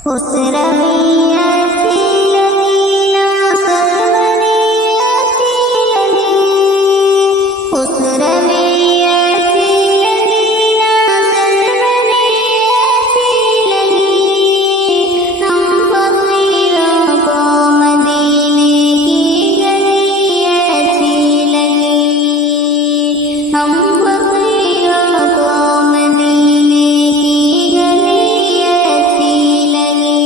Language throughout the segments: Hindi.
उस रवैया सी लगी ना सरवरे ऐसी लगी। उस रवैया सी लगी ना सरवरे ऐसी लगी। हम फकीरों को मदीने की गली ऐसी लगी। हम फकीरों को मदीने की गली ऐसी लगी।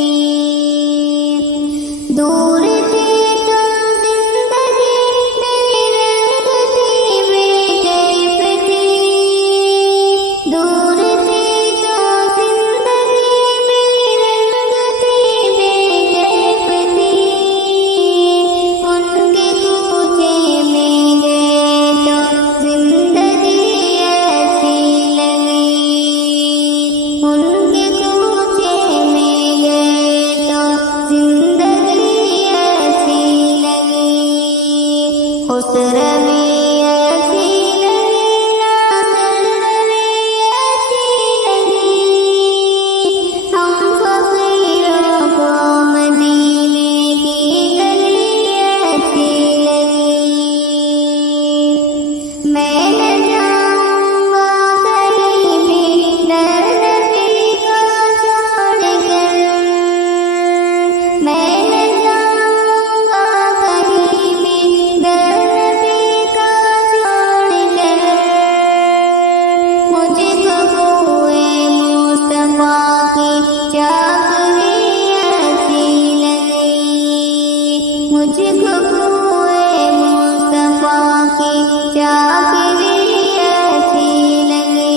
दूर थे तुम जिंदगी मेरी रंगती बेकैफ थी। दूर थे तुम जिंदगी मेरी रंगती बेकैफ थी। उनके कूचे में गए तो जिंदगी ऐसी लगी। उनके कूचे में गए तो जिंदगी ऐसी लगी। उस रवैया सी लगी ना सरवरे ऐसी लगी। हम फकीरों को मदीने की गली ऐसी लगी। मैं न जाऊंगा कहीं भी दर नबी को छोड़कर। मैं न जाऊंगा कहीं भी दर नबी को छोड़कर। मुझको हुए मुस्तफा की चाकरी ऐसी लगी। मुझको हुए मुस्तफा की चाकरी ऐसी लगी।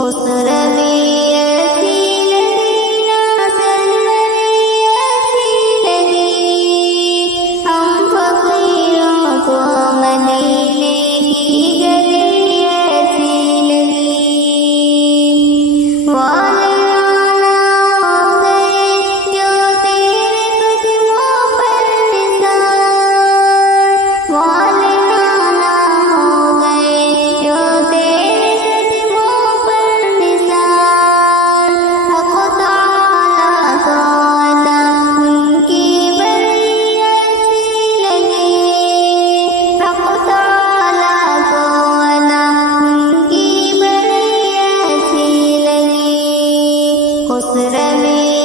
उस रवैया सी लगी ना सरवरे ऐसी लगी। हम फकीरों को मदीने की गली ऐसी लगी। वाले आना हो गए जो तेरे कदमों पर निसार। वाले आना हो गए जो तेरे कदमों पर निसार। हक़ तआला को अता उनकी बड़ी ऐसी लगी। हक़ तआला को अता उनकी बड़ी ऐसी लगी। उस रवैया